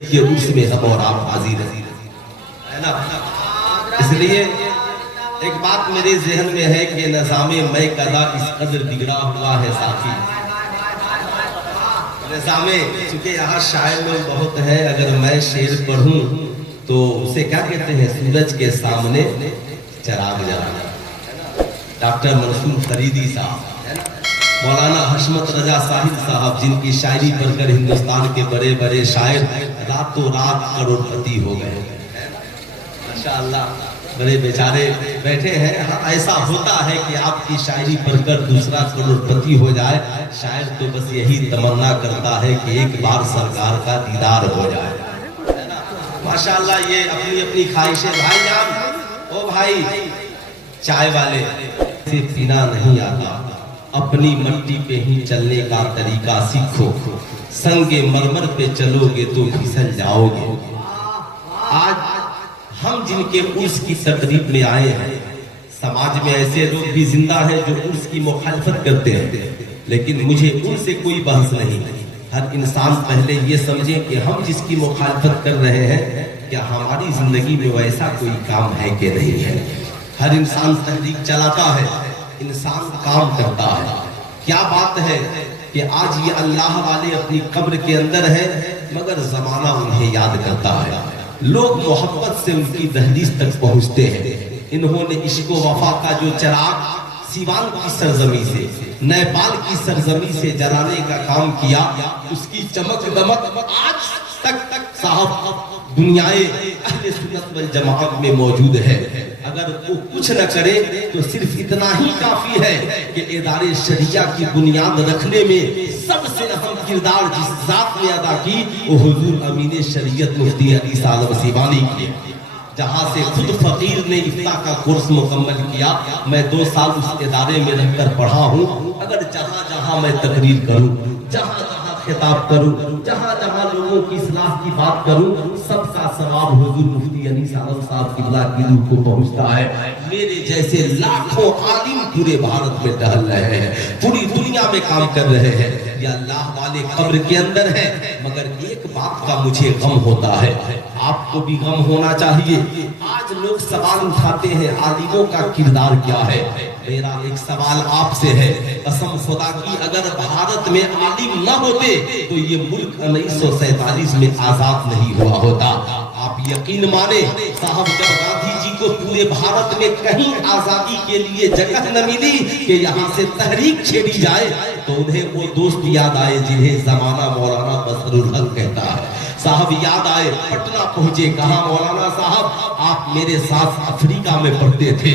کہ اس میں ہم اور آپ حاضر ہے نا۔ اس لیے ایک بات میرے ذہن میں ہے کہ نظام میں قضا اس قدر بگڑا ہوا ہے ساتھی، نظام چونکہ یہاں شاعر لوگ بہت ہیں، اگر میں شعر پڑھوں تو اسے کیا کہتے ہیں، سورج کے سامنے چراغ جلانا۔ ڈاکٹر منصور فریدی صاحب، مولانا حشمت رضا صاحب صاحب، جن کی شاعری پڑھ کر ہندوستان کے بڑے بڑے شاعر راتوں رات کروڑ پتی ہو گئے، ماشاءاللہ، بڑے بیچارے بیٹھے ہیں۔ ہاں ایسا ہوتا ہے کہ آپ کی شاعری پڑھ کر دوسرا کروڑ پتی ہو جائے، شاعر تو بس یہی تمنا کرتا ہے کہ ایک بار سرکار کا دیدار ہو جائے، ماشاءاللہ۔ یہ اپنی اپنی خواہشیں، بھائی جان، او بھائی چائے والے، سے پینا نہیں آتا، اپنی مٹی پہ ہی چلنے کا طریقہ سیکھو، سنگ مرمر پہ چلو گے تو پھسل جاؤ گے۔ آج ہم جن کے عرس کی تقریب میں آئے ہیں، سماج میں ایسے لوگ بھی زندہ ہیں جو عرس کی مخالفت کرتے ہیں، لیکن مجھے ان سے کوئی بحث نہیں۔ ہر انسان پہلے یہ سمجھے کہ ہم جس کی مخالفت کر رہے ہیں، کیا ہماری زندگی میں ویسا کوئی کام ہے کہ نہیں ہے۔ ہر انسان تحریک چلاتا ہے، انسان کام کرتا ہے۔ کیا بات ہے کہ آج یہ اللہ والے اپنی قبر کے اندر ہیں، مگر زمانہ انہیں یاد کرتا ہے۔ لوگ محبت سے ان کی دہلیز تک پہنچتے ہیں۔ انہوں نے عشق و وفا کا جو چراغ سیوان کی سرزمین سے، نیپال کی سرزمین سے جلانے کا کام کیا، اس کی چمک دمک آج تک صاحب دنیائے اہل سنت والجماعت میں موجود ہے۔ اگر وہ کچھ نہ کرے تو صرف اتنا ہی کافی ہے کہ ادارے شریعہ کی بنیاد رکھنے میں سب سے اہم کردار جس ذات نے ادا کی، وہ حضور امین شریعت مفتی علی سالم سیوانی کی، جہاں سے خود فقیر نے افتاء کا کورس مکمل کیا۔ میں 2 سال اس ادارے میں رہ کر پڑھا ہوں۔ اگر جہاں جہاں میں تقریر کروں، جہاں جہاں خطاب کروں، جہاں جہاں لوگوں کی اصلاح کی بات کروں، سب کا ثواب حضور مفتی علی سالم صاحب قبلہ کی روح کو پہنچتا ہے۔ میرے جیسے لاکھوں عالم پورے بھارت میں ٹہل رہے ہیں، پوری دنیا میں کام کر رہے ہیں، یا اللہ والے قبر کے اندر ہیں، مگر ایک بات کا مجھے غم ہوتا ہے، آپ کو بھی غم ہونا چاہیے۔ آج لوگ سوال اٹھاتے ہیں عالموں کا کردار کیا ہے۔ میرا ایک سوال آپ سے ہے، قسم خدا کی اگر بھارت میں عالم نہ ہوتے تو یہ ملک 1947 میں آزاد نہیں ہوا ہوتا۔ آپ یقین مانیں صاحب، جب گاندھی جی کو پورے بھارت میں کہیں آزادی کے لیے جگہ نہ ملی کہ یہاں سے تحریک چھیڑی جائے، تو انہیں وہ دوست یاد آئے جنہیں زمانہ مولانا بصر الحق کہتا ہے۔ صاحب یاد آئے، پٹنہ پہنچے، کہا مولانا صاحب آپ میرے ساتھ افریقہ میں پڑھتے تھے،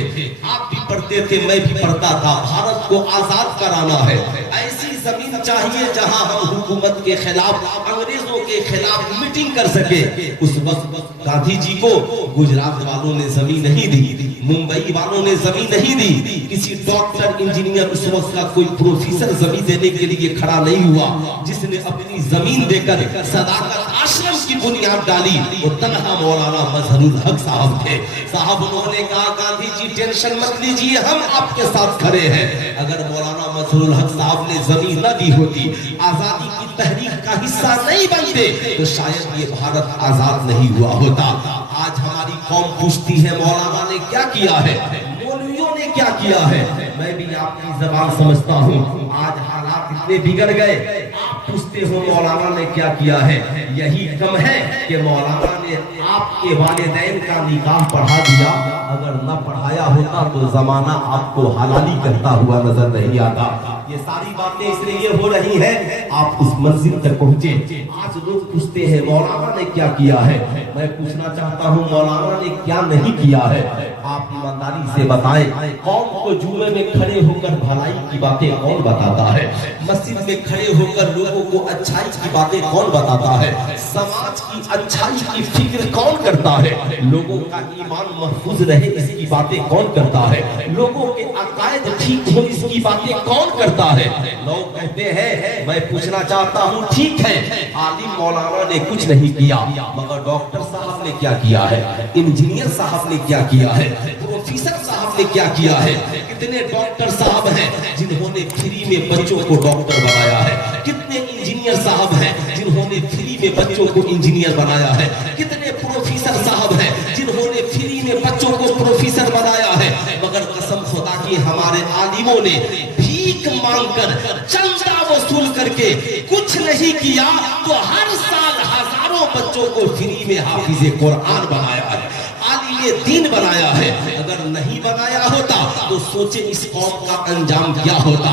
آپ بھی پڑھتے تھے، میں بھی پڑھتا تھا، بھارت کو آزاد کرانا ہے، ایسی زمین چاہیے جہاں ہم حکومت کے خلاف، انگریزوں کے خلاف میٹنگ کر سکے۔ اس وقت گاندھی جی کو گجرات والوں نے زمین نہیں دی، ممبئی والوں نے زمین نہیں دی، کسی ڈاکٹر انجینئر اس وقت کا کوئی پروفیسر زمین دینے کے لیے کھڑا نہیں ہوا۔ جس نے اپنی زمین دے کر صداقت آشرم کی بنیاد ڈالی، وہ تنہا مولانا مظہر الحق صاحب تھے۔ صاحب انہوں نے کہا گاندھی جی ٹینشن مت لیجیے، ہم آپ کے ساتھ کھڑے ہیں۔ اگر مولانا مظہر الحق صاحب نے زمین نہ دی ہوتی، آزادی کی تحریک کا حصہ نہیں بنتے، تو شاید یہ بھارت آزاد نہیں ہوا ہوتا۔ آج ہماری قوم پوچھتی ہے مولانا نے کیا کیا ہے، مولویوں نے کیا کیا ہے۔ میں بھی آپ کی زبان سمجھتا ہوں، آج حالات اتنے بگڑ گئے، آپ پوچھتے ہو مولانا نے کیا کیا ہے۔ یہی کم ہے کہ مولانا نے آپ کے والدین کا نکاح پڑھا دیا، اگر نہ پڑھایا ہوتا تو زمانہ آپ کو حلالی کرتا ہوا نظر نہیں آتا۔ یہ ساری باتیں اس لیے ہو رہی ہیں آپ اس منزل تک پہنچے۔ آج لوگ پوچھتے ہیں مولانا نے کیا کیا ہے، میں پوچھنا چاہتا ہوں مولانا نے کیا نہیں کیا ہے۔ آپ ایمانداری سے بتائیں، قوم کو جمعے میں کھڑے ہو کر بھلائی کی باتیں کون بتاتا ہے، مسجد میں کھڑے ہو کر لوگوں کو اچھائی کی باتیں کون بتاتا ہے، سماج کی اچھائی کی فکر کون کرتا ہے، لوگوں کا ایمان محفوظ رہے اس کی باتیں کون کرتا ہے، لوگوں کے عقائد ٹھیک ہو اس کی باتیں کون کرتا ہے۔ لوگ کہتے ہیں، میں پوچھنا چاہتا ہوں ٹھیک ہے عالم مولانا نے کچھ نہیں کیا، مگر ڈاکٹر صاحب نے کیا کیا ہے، انجینئر صاحب نے کیا کیا ہے، پروفیسر صاحب نے کیا کیا ہے۔ کتنے ڈاکٹر صاحب ہیں جنہوں نے فری میں بچوں کو ڈاکٹر بنایا ہے، کتنے انجینئر صاحب ہیں جنہوں نے نے فری میں بچوں کو انجینئر بنایا ہے, کتنے پروفیسر صاحب ہیں جنہوں نے فری میں بچوں کو پروفیسر بنایا ہے, مگر قسم خدا کی ہمارے عالموں نے بھیک مانگ کر چندہ وصول کر کے کچھ نہیں کیا تو ہر سال ہزاروں بچوں کو فری میں حافظ قرآن بنایا ہے, عالم دین بنایا ہے. اگر نہیں بنایا ہوتا تو سوچے اس قوم کا انجام کیا ہوتا.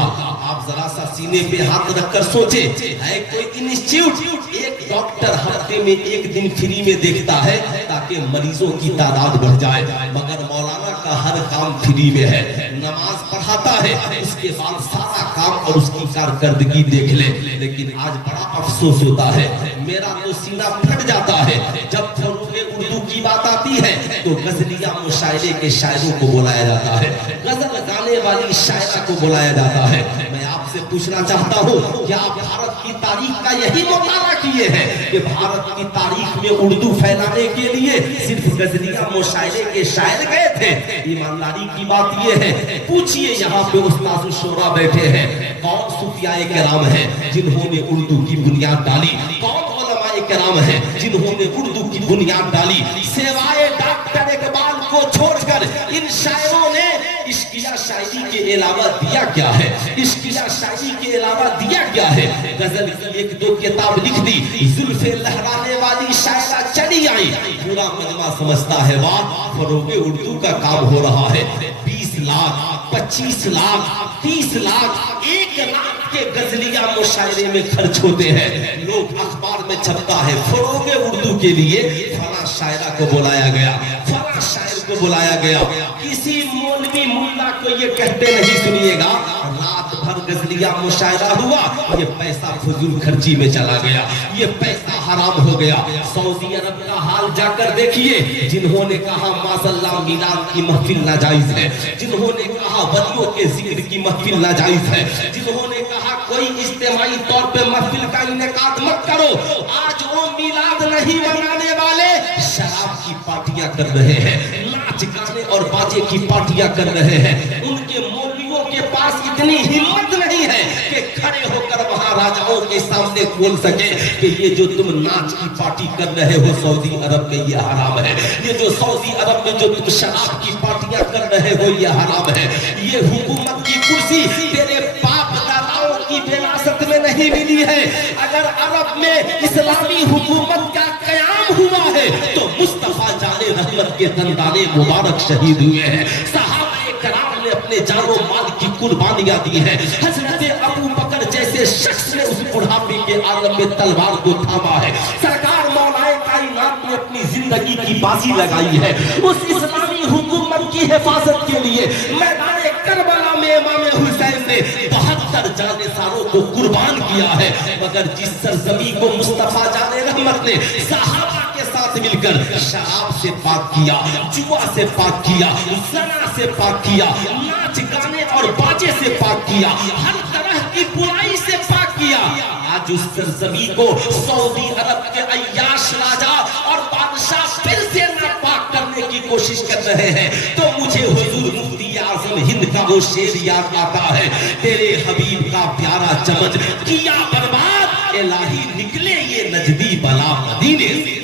آپ ذرا سا سینے پہ ہاتھ رکھ کر سوچے, ہے کوئی انسٹیٹیوٹ ایک ڈاکٹر ہفتے میں ایک دن فری میں دیکھتا ہے تاکہ مریضوں کی تعداد بڑھ جائے, مگر مولانا کا ہر کام فری میں ہے. نماز پڑھاتا ہے, اس کے بعد سارا کام اور اس کی کارکردگی دیکھ لے. لیکن آج بڑا افسوس ہوتا ہے, میرا تو سینہ پھٹ جاتا ہے جب فروغ اردو کی بات آتی ہے تو غزلیہ مشاعرے کے شاعروں کو بلایا جاتا ہے, غزل گانے والی شاعرہ کو بلایا جاتا ہے. میں آپ سے پوچھنا چاہتا ہوں, کیا آپ بھارت کی تاریخ کا یہی مطالعہ کیے ہیں کہ بھارت کی تاریخ میں اردو پھیلانے کے لیے صرف غزلیہ مشاعرے کے شاعر گئے تھے؟ ایمانداری کی بات یہ ہے, پوچھئے یہاں پہ استاد الشورا بیٹھے ہیں, کون صوفیاء کرام ہیں جنہوں نے اردو کی بنیاد ڈالی, کون علماء کرام ہیں جنہوں نے اردو کی بنیاد ڈالی؟ سوائے ڈاکٹر اقبال کو چھوڑ کر ان شاعروں نے عشقیہ شاعری کے علاوہ دیا کیا ہے؟ عشقیہ شاعری کے علاوہ دیا کیا ہے؟ غزل کی ایک دو کتاب لکھ دی, زلفیں لہرانے والی شاعرہ چلی آئی, پورا مجمع سمجھتا ہے واہ فروغ اردو کا کام ہو رہا ہے. 20 لاکھ 25 لاکھ 30 لاکھ 1 لاکھ کے غزلیہ مشاعرے میں خرچ ہوتے ہیں. لوگ اخبار میں چھپتا ہے فروغ اردو کے لیے فلاں شاعرہ کو بلایا گیا, فلاں شاعر کو بلایا گیا. کسی مولوی ملا کو یہ کہتے نہیں سنیے گا رات بھر غزلیہ مشاعرہ ہوا, یہ پیسہ فضول خرچی میں چلا گیا, یہ پیسہ حرام ہو گیا. سعودی عرب کا حال جا کر دیکھیے, جنہوں نے کہا معاذ اللہ میلاد کی محفل ناجائز ہے, جنہوں نے کہا ولیوں کے ذکر کی محفل ناجائز ہے, جنہوں نے کہا کوئی اجتماعی طور پہ محفل کا انعقاد مت کرو, آج وہ میلاد نہیں منانے والے شراب کی پارٹیاں کر رہے ہیں, ناچ گانے اور باجے کی پارٹیاں کر رہے ہیں. ان کے مولویوں کے پاس اتنی ہمت نہیں ہے کہ کھڑے ہو کر وہاں راجاؤں کے سامنے بول سکے کہ یہ جو تم ناچ کی پارٹی کر رہے ہو سعودی عرب میں یہ حرام ہے, یہ جو سعودی عرب میں جو تم شراب کی پارٹیاں کر رہے ہو یہ حرام ہے. یہ حکومت کی کرسی تیرے باپ داداؤں کی وراثت میں نہیں ملی ہے. اگر عرب میں اسلامی حکومت کا قیام ہوا ہے تو مصطفیٰ جان رحمت کے دندانے مبارک شہید ہوئے ہیں, صحابہ کرام نے اپنے جان و مال کی قربانیاں دی ہیں. حضرت ابو بکر جیسے شخص نے اس بڑھاپے کے عالم میں تلوار کو تھاما ہے. سرکار مولا کائنات نے اپنی زندگی کی بازی لگائی ہے اس اسلامی حکومت کی حفاظت کے لیے. میدان کربلا میں امام حسین نے 72 جانے ساروں کو قربان کیا ہے, مگر جس سرزمین کو مصطفیٰ جان رحمت نے صحابہ کے ساتھ مل کر شراب سے پاک کیا, جوا سے پاک کیا, زنا سے پاک کیا, ناچ گانے اور باجے سے پاک کیا, ہر طرح کی برائی سے پاک کیا, آج اس سرزمین کو سعودی عرب کے عیاش راجا اور بادشاہ پھر سے ناپاک کرنے کی کوشش کر رہے ہیں. تو مجھے حضور مفتی اعظم ہند کا وہ شعر یاد آتا ہے, تیرے حبیب کا پیارا چمن کیا برباد, الہی نکلے یہ نجدی بلا مدینے سے.